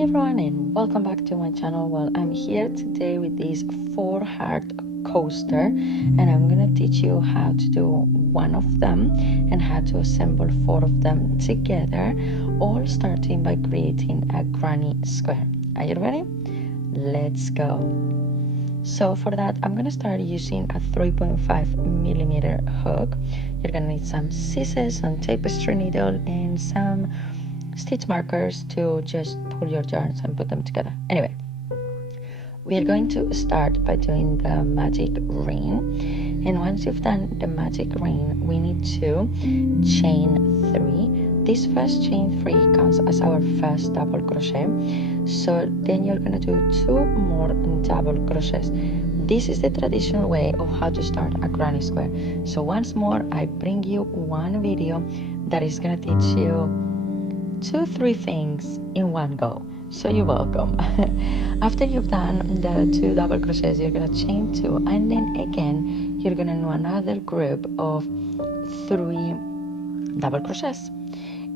everyone and welcome back to my channel. Well, I'm here today with this 4-heart coaster and I'm gonna teach you how to do one of them and how to assemble 4 of them together, all starting by creating a granny square. Are you ready? Let's go. So for that, I'm gonna start using a 3.5mm hook. You're gonna need some scissors, some tapestry needle, and some stitch markers to just pull your yarns and put them together. Anyway, we are going to start by doing the magic ring, and once you've done the magic ring, we need to chain 3. This first chain 3 counts as our first double crochet, so then you're gonna do 2 more double crochets. This is the traditional way of how to start a granny square. So once more, I bring you one video that is gonna teach you 2-3 things in one go, so you're welcome. After you've done the 2 double crochets, you're gonna chain 2, and then again you're gonna do another group of 3 double crochets,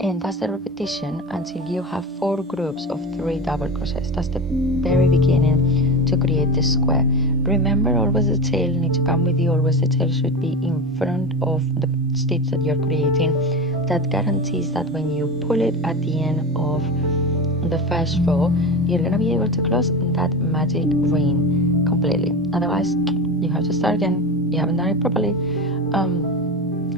and that's the repetition until you have 4 groups of 3 double crochets. That's the very beginning to create the square. Remember, always the tail needs to come with you. Always the tail should be in front of the stitch that you're creating. That guarantees that when you pull it at the end of the first row, you're gonna be able to close that magic ring completely. Otherwise, you have to start again. You haven't done it properly.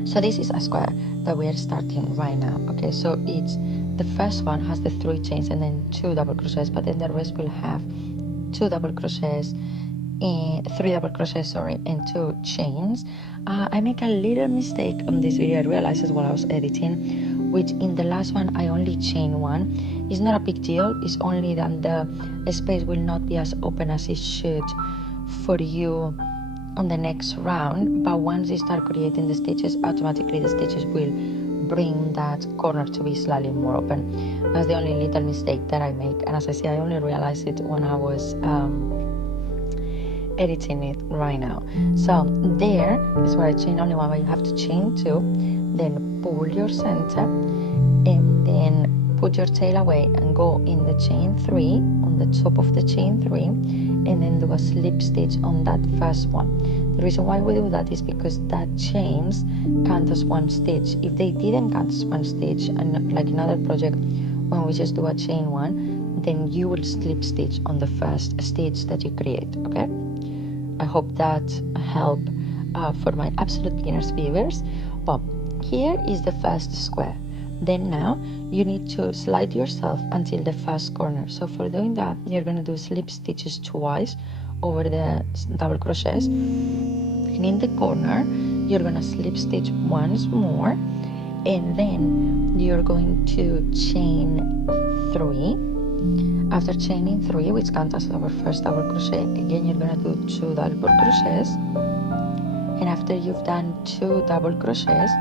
So this is a square that we are starting right now. Okay, so it's the first one has the 3 chains and then 2 double crochets, but then the rest will have 2 double crochets and 3 double crochets, and 2 chains. I make a little mistake on this video. I realized it while I was editing, which in the last one I only chain 1. It's not a big deal. It's only that the space will not be as open as it should for you on the next round, but once you start creating the stitches, automatically the stitches will bring that corner to be slightly more open. That's the only little mistake that I make, and as I say, I only realized it when I was editing it right now. So there is where I chain only 1, but you have to chain 2, then pull your center, and then put your tail away and go in the chain 3 on the top of the chain 3, and then do a slip stitch on that first one. The reason why we do that is because that chains count as 1 stitch. If they didn't count as 1 stitch, and like in other project when we just do a chain 1, then you will slip stitch on the first stitch that you create. Okay, I hope that helped for my absolute beginners viewers. Well, here is the first square. Then now you need to slide yourself until the first corner. So for doing that, you're going to do slip stitches twice over the double crochets, and in the corner you're going to slip stitch once more, and then you're going to chain 3. After chaining 3, which counts as our first double crochet, again you're going to do 2 double crochets, and after you've done 2 double crochets,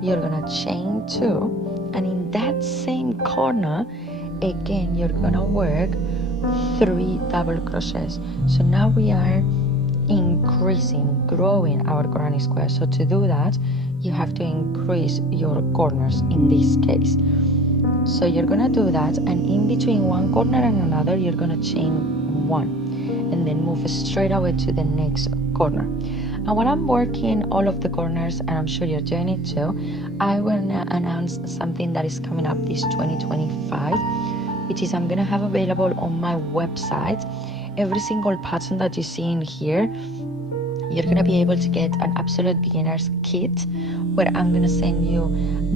you're going to chain 2, and in that same corner again you're going to work 3 double crochets. So now we are growing our granny square. So to do that, you have to increase your corners in this case. So you're gonna do that, and in between one corner and another you're gonna chain 1, and then move straight away to the next corner. And while I'm working all of the corners, and I'm sure you're doing it too, I will announce something that is coming up this 2025, which is I'm gonna have available on my website every single pattern that you see in here. You're gonna be able to get an absolute beginner's kit, where I'm gonna send you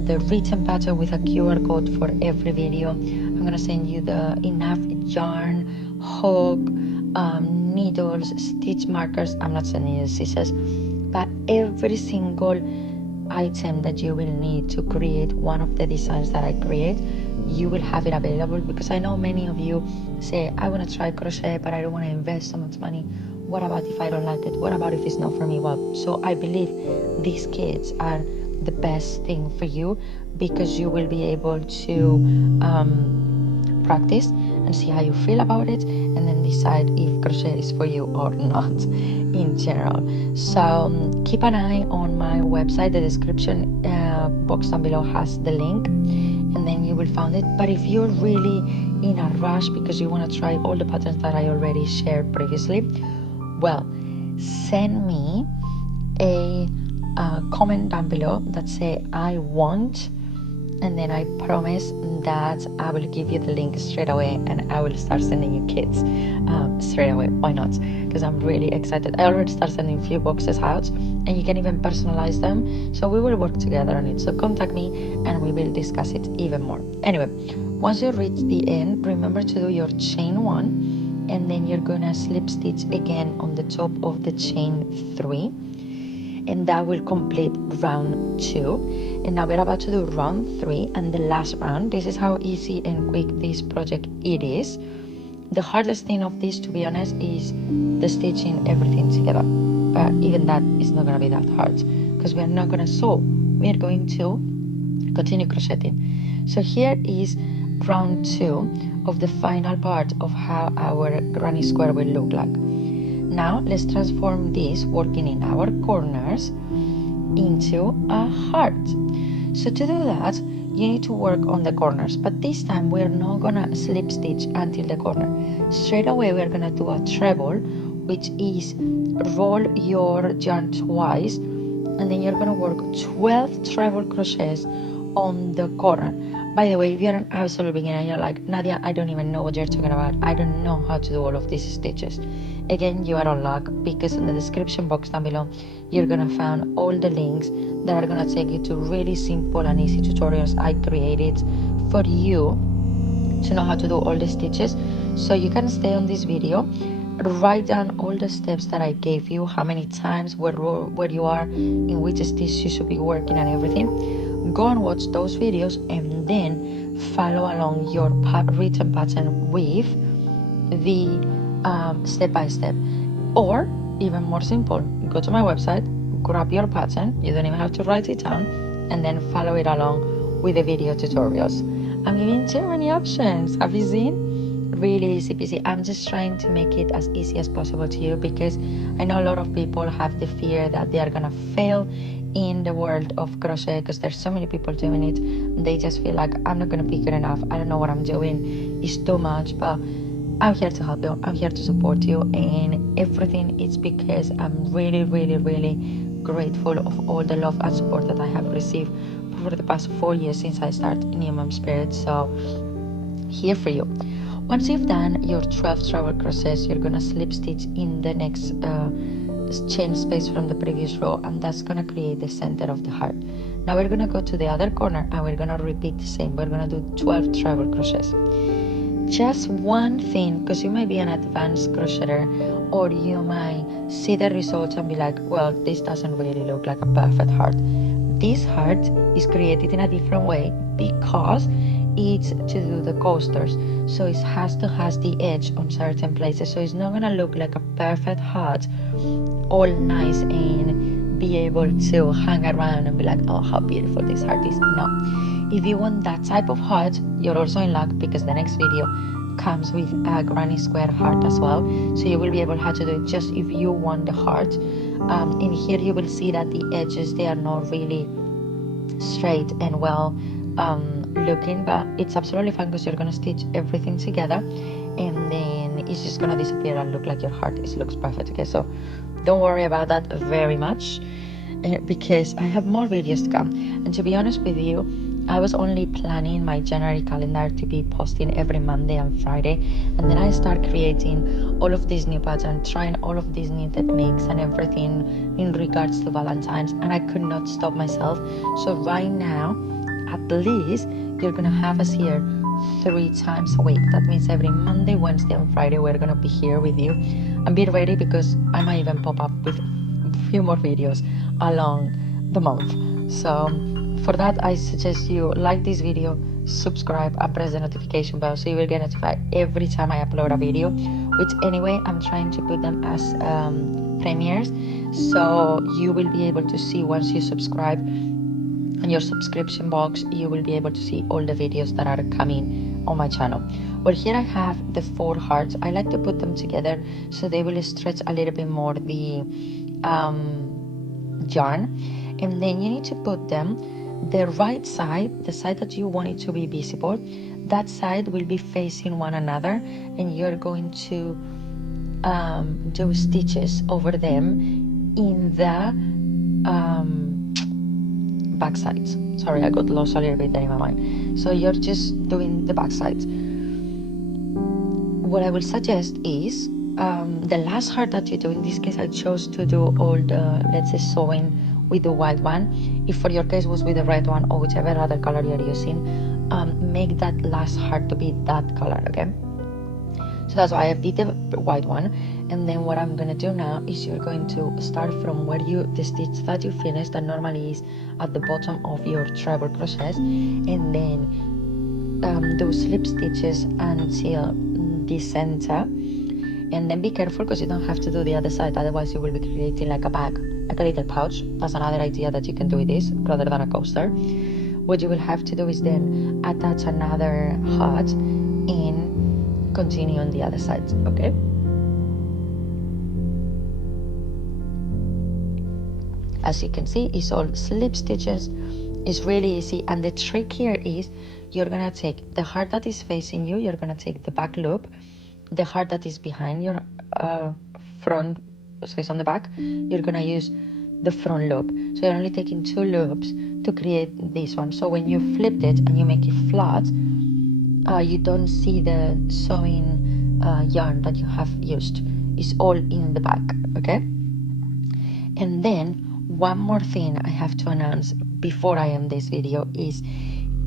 the written pattern with a QR code for every video. I'm gonna send you the enough yarn, hook, needles, stitch markers. I'm not sending you scissors, but every single item that you will need to create one of the designs that I create, you will have it available. Because I know many of you say, I want to try crochet, but I don't want to invest so much money. What about if I don't like it? What about if it's not for me? Well, so I believe these kits are the best thing for you, because you will be able to practice and see how you feel about it, and then decide if crochet is for you or not in general. So keep an eye on my website. The description box down below has the link, and then you will find it. But if you're really in a rush because you want to try all the patterns that I already shared previously, well, send me a comment down below that say I want, and then I promise that I will give you the link straight away, and I will start sending you kits straight away. Why not? Because I'm really excited. I already started sending a few boxes out, and you can even personalize them. So we will work together on it. So contact me and we will discuss it even more. Anyway, once you reach the end, remember to do your chain 1, and then you're gonna slip stitch again on the top of the chain 3, and that will complete round 2. And now we're about to do round 3 and the last round. This is how easy and quick this project it is. The hardest thing of this, to be honest, is the stitching everything together, but even that is not going to be that hard because we're not going to sew, we're going to continue crocheting. So here is round 2 of the final part of how our granny square will look like. Now let's transform this, working in our corners, into a heart. So to do that, you need to work on the corners, but this time we're not gonna slip stitch until the corner. Straight away we're gonna do a treble, which is roll your yarn twice, and then you're gonna work 12 treble crochets on the corner. By the way, if you're an absolute beginner and you're like, Nadia, I don't even know what you're talking about, I don't know how to do all of these stitches, again, you are on luck, because in the description box down below you're gonna find all the links that are gonna take you to really simple and easy tutorials I created for you to know how to do all the stitches. So you can stay on this video, write down all the steps that I gave you, how many times, where you are, in which stitch you should be working and everything. Go and watch those videos and then follow along your written pattern with the step by step. Or even more simple, go to my website, grab your pattern, you don't even have to write it down, and then follow it along with the video tutorials. I'm giving too many options. Have you seen? Really easy peasy. I'm just trying to make it as easy as possible to you, because I know a lot of people have the fear that they are gonna fail in the world of crochet because there's so many people doing it. They just feel like, I'm not gonna be good enough, I don't know what I'm doing, it's too much. But I'm here to help you, I'm here to support you, and everything is because I'm really, really, really grateful of all the love and support that I have received for the past 4 years since I started New Mom Spirit. So here for you. Once you've done your 12 treble crochets, you're gonna slip stitch in the next chain space from the previous row, and that's gonna create the center of the heart. Now we're gonna go to the other corner and we're gonna repeat the same. We're gonna do 12 treble crochets. Just one thing, because you might be an advanced crocheter, or you might see the results and be like, well, this doesn't really look like a perfect heart. This heart is created in a different way because it's to do the coasters, so it has to have the edge on certain places, so it's not gonna look like a perfect heart all nice and be able to hang around and be like, oh, how beautiful this heart is. No, if you want that type of heart, you're also in luck, because the next video comes with a granny square heart as well, so you will be able how to do it just if you want the heart. In here you will see that the edges, they are not really straight and well looking, but it's absolutely fine because you're gonna stitch everything together and then it's just gonna disappear and look like your heart. It looks perfect. Okay, so don't worry about that very much, because I have more videos to come. And to be honest with you, I was only planning my January calendar to be posting every Monday and Friday, and then I start creating all of these new patterns, trying all of these new techniques and everything in regards to Valentine's, and I could not stop myself. So right now, at least you're gonna have us here 3 times a week. That means every Monday, Wednesday and Friday we're gonna be here with you. And be ready, because I might even pop up with a few more videos along the month. So for that, I suggest you like this video, subscribe and press the notification bell so you will get notified every time I upload a video, which anyway I'm trying to put them as premieres, so you will be able to see once you subscribe. On your subscription box, you will be able to see all the videos that are coming on my channel. Well, here I have the 4 hearts. I like to put them together so they will stretch a little bit more the yarn, and then you need to put them the right side, the side that you want it to be visible, that side will be facing one another, and you're going to do stitches over them in the back sides. Sorry, I got lost a little bit there in my mind. So you're just doing the back sides. What I will suggest is the last heart that you do. In this case, I chose to do all the, let's say, sewing with the white one. If for your case was with the red one or whichever other color you're using, make that last heart to be that color, okay? So that's why I did the white one. And then what I'm gonna do now is you're going to start from where the stitch that you finished, that normally is at the bottom of your treble crochets, and then do slip stitches until the center. And then be careful, because you don't have to do the other side, otherwise you will be creating like a bag, like a little pouch. That's another idea that you can do with this rather than a coaster. What you will have to do is then attach another heart and continue on the other side, okay? As you can see, it's all slip stitches. It's really easy, and the trick here is you're gonna take the heart that is facing you, you're gonna take the back loop, the heart that is behind your front, so it's on the back, you're gonna use the front loop. So you're only taking 2 loops to create this one. So when you flipped it and you make it flat, you don't see the sewing yarn that you have used. It's all in the back, okay? And then one more thing I have to announce before I end this video is,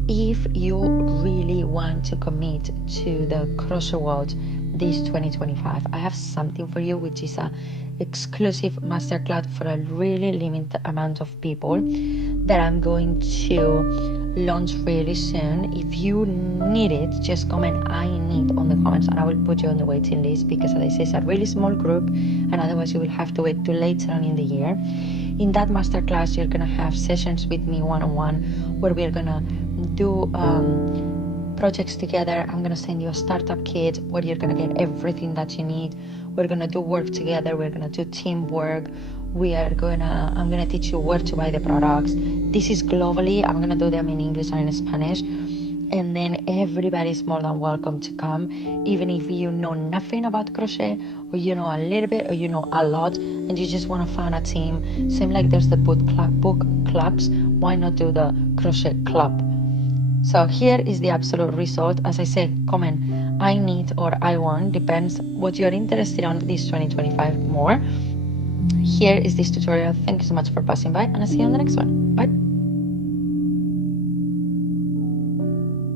if you really want to commit to the crochet world this 2025, I have something for you, which is a exclusive masterclass for a really limited amount of people that I'm going to launch really soon. If you need it, just comment "I need" on the comments, and I will put you on the waiting list, because as I say, it's a really small group, and otherwise you will have to wait till later on in the year. In that masterclass, you're gonna have sessions with me one-on-one, where we're gonna do projects together. I'm gonna send you a startup kit where you're gonna get everything that you need. We're gonna do work together. We're gonna do teamwork. I'm gonna teach you where to buy the products. This is globally. I'm gonna do them in English and in Spanish. And then everybody's more than welcome to come, even if you know nothing about crochet, or you know a little bit, or you know a lot, and you just want to find a team. Same like there's the book clubs. Why not do the crochet club? So here is the absolute result. As I said, comment "I need" or "I want", depends what you're interested on this 2025 more. Here is this tutorial. Thank you so much for passing by, and I'll see you on the next one. Bye.